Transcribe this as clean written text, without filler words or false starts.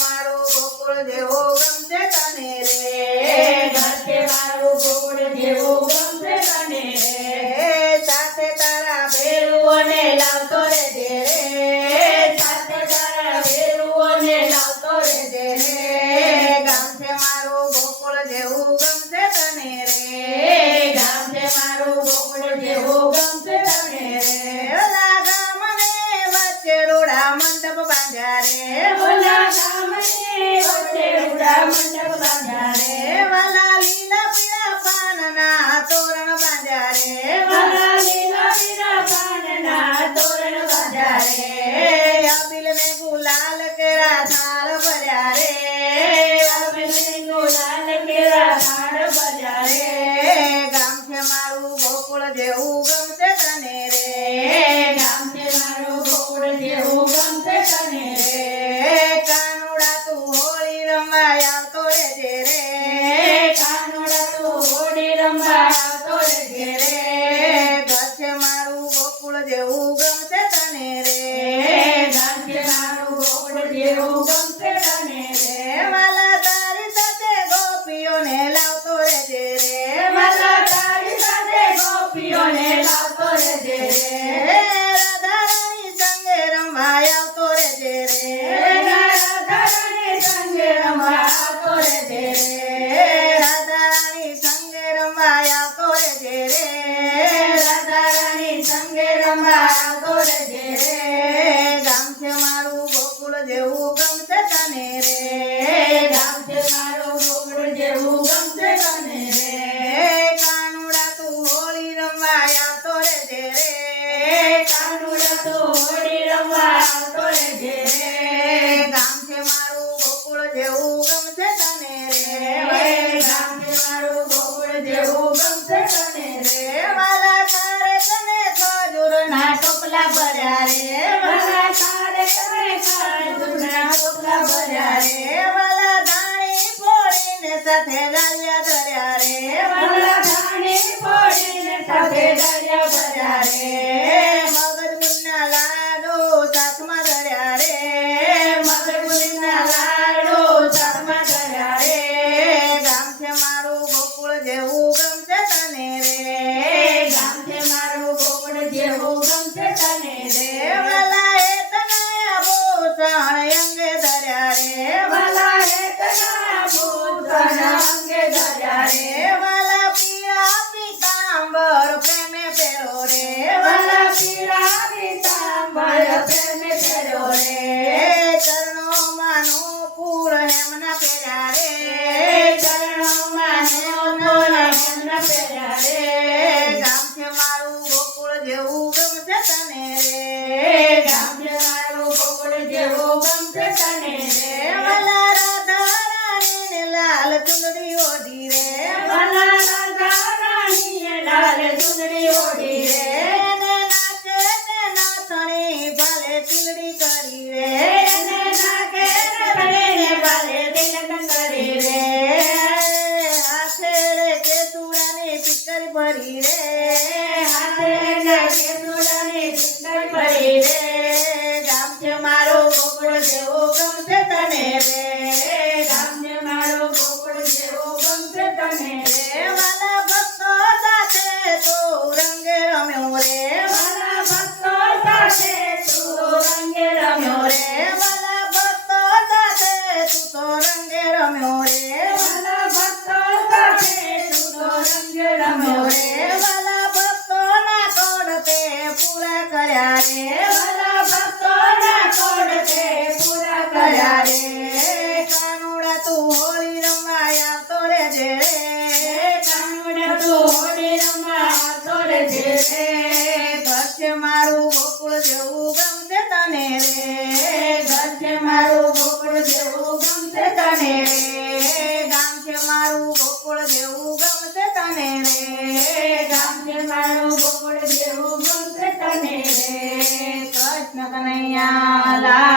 મારું ગોકુળ જેવું ગમશે તને રે ઘર છે મારું ગોકુળ જેવું ગમશે તને રે સાથે તારા ભેરુઓને લાવતો રહેજે રે સાથે તારા ભેરુઓને લાવતો રહેજે રે ગામ છે મારું ગોકુળ જેવું ગમશે તને રે ગામ છે મારું ગોકુળ જેવું ગમશે તને રે ઓલા ગામને વચ્ચે રૂડા મંડપ બાંધ્યા રે ઓલા ગામને વચ્ચે રૂડા મંડપ બાંધ્યા રે વાલા લીલા પીળા પાનના તોરણ બાંધ્યા રે વાલા લીલા પીળા પાનના તોરણ બાંધ્યા રે અબીલ ને ગુલાલ કેરા થાળ ભર્યા રે અબીલ ગુલાલ કેરા થાળ ભર્યા રે ગામ છે મારું ગોકુળ જેવું ગમશે તને રે ગામ છે મારું ગોકુળ જેવું ગમશે તને રે કાનુડા તું હોળી રમવા આવતો રહેજે રે કાનુડા તું હોળી રમવા આવતો રહેજે રે ઘર છે મારું ગોકુળ જેવું ગમશે તને રે ગામ છે મારું ગોકુળ જેવું ગમશે તને રે વાલા તારી સાથે ગોપીઓને લાવતો રહેજે રે વાલા તારી સાથે ગોપીઓને લાવતો રહેજે રે રાધા રાણી સંગે રમવા આવતો રહેજે રે રાધારાણી સંગે રમવા આવતો રહેજે રે રાધા રાણી સંગે રમવા આવતો રહેજે રે રાધારાણી સંગે રમવા આવતો રહેજે રે ગામ છે મારું ગોકુળ જેવું ગમશે તને રે ગામ છે મારું ગોકુળ જેવું ગમશે તને રે કાનુડા તું હોળી રમવા આવતો રહેજે રે કાનુડા તું હોળી રમવા આવતો રહેજે રે ગામ છે મારું ગોકુળ જેવું ગમશે તને રે ગામ છે મારું ગોકુળ જેવું ગમશે તને રે વાલા તારે તને ખજૂરના ટોપલા ભર્યા રે વાલા તારે તને ખજૂરના ટોપલા ભર્યા રે વાલા ધાણી ફોડીને સાથે ગાલિયા ધર્યા રે વાલા ધાણી ફોડીને સાથે દરિયા ભર્યા રે મગજના લાડુ સાથમાં ધર્યા રે મગરબુના લાડુ સાથમાં ધર્યા રે ગામ છે મારું ગોકુળ જેવું ગમશે તને રે ગામ છે મારું ગોકુળ જેવું ગમશે તને રે વાલા એ તને ભૂષણ અંગે ધર્યા રે વાલા એકના ભૂષણ અંગે ધર્યા રે વાલા પીળા પીતાંબર પ્રેમે પહેરો રે વાલા પીળા પીતાંબર પ્રેમે પહેર્યો રે ચરણોમાં નૂપુર હેમના પહેર્યા રે ચરણોમાં નૂપુર હેમના પહેર્યા રે ગામ છે મારું ગોકુળ જેવું ગમશે તને રે ગામ છે મારું ગોકુળ જેવું ગમશે તને રે વાલા રાધા રાણીને લાલ ચુંદડી ઓઢી રે વાલા રાધારાણીએ લાલ ચુંદડી ઓઢી રે એને નાચે તે નાચણી ભાલે ટીલડી કરી રે એને નાકે રમણીને બાલે તિલક કરી રે હાથેડે કેસુડાની પિક્ચર ભરી રે હાથે નાકે સુડાની પિક્ચર પડી રે ગામ છે મારું ગોકુળ જેવું ગમશે તને રે ગામ છે મારું ગોકુળ જેવું ગમશે તને રે વાલા ભક્તો સાથે તો રંગે રમ્યો રે વાલા ભક્તો સાથે તું રંગે રમ્યો રે વાલા ભક્તો સાથે તું તો રંગે રમ્યો રે વાલા ભક્તો સાથે તું તો રંગે રમ્યો રે વાલા ભક્તોના કોડ તે પૂરા કર્યા રે વાલા ભક્તોના કોડ તે પૂરા કર્યા રે કાનુડા તું હોળી રમવા આવતો રહેજે રે કાનુડા તું હોળી રમવા આવતો રહેજે રે ઘર છે મારું ગોકુળ જેવું ગમશે તને રે ઘર છે મારું ગોકુળ જેવું ગમશે તને રે ગામ છે મારું ગોકુળ જેવું ગમશે તને રે ગામ છે મારું ગોકુળ જેવું ગમશે તને રે કૃષ્ણ કનૈયા લાલ